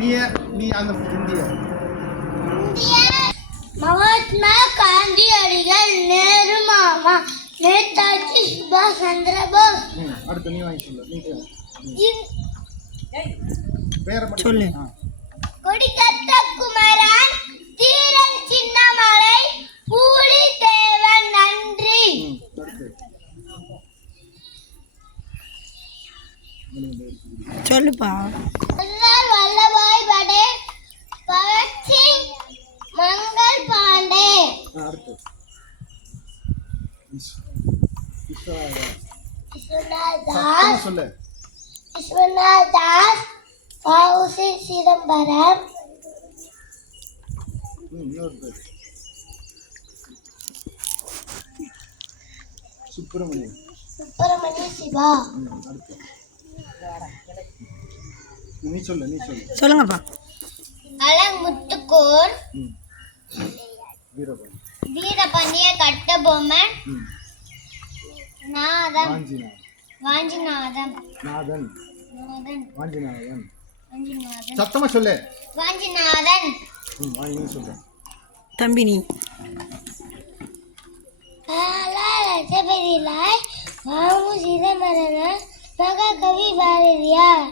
நீ அந்த இந்திய மகாத்மா காந்தியடிகள், நேரு மாமா, நேதாஜி சுபாஷ் சந்திர போஸ். அடுத்து நீ வாங்கி சொல்லு. சொல்லு. கொடிக்கத்த குமரன், தீரன் சின்னமலை, பூலி தேவன். நன்றி. சொல்லுப்பா. சர்தார் வல்லபாய் படேல், பகத் சிங், மங்கள் பாண்டே. விஸ்வநாத் தாஸ், வ.உ.சி. சிதம்பரம். சுப்பிரமணிய சிவா. சொல்லுங்கப்பா. அலமுத்துக்கோர், வீரபாண்டிய கட்டபொம்மன், வாஞ்சிநாதன். சத்தமா சொல்லு. வாஞ்சிநாதன். தம்பி நீ. லட்சபதிலாய், வ.மு. சிதம்பரம், மகாகவி பாரதியார்.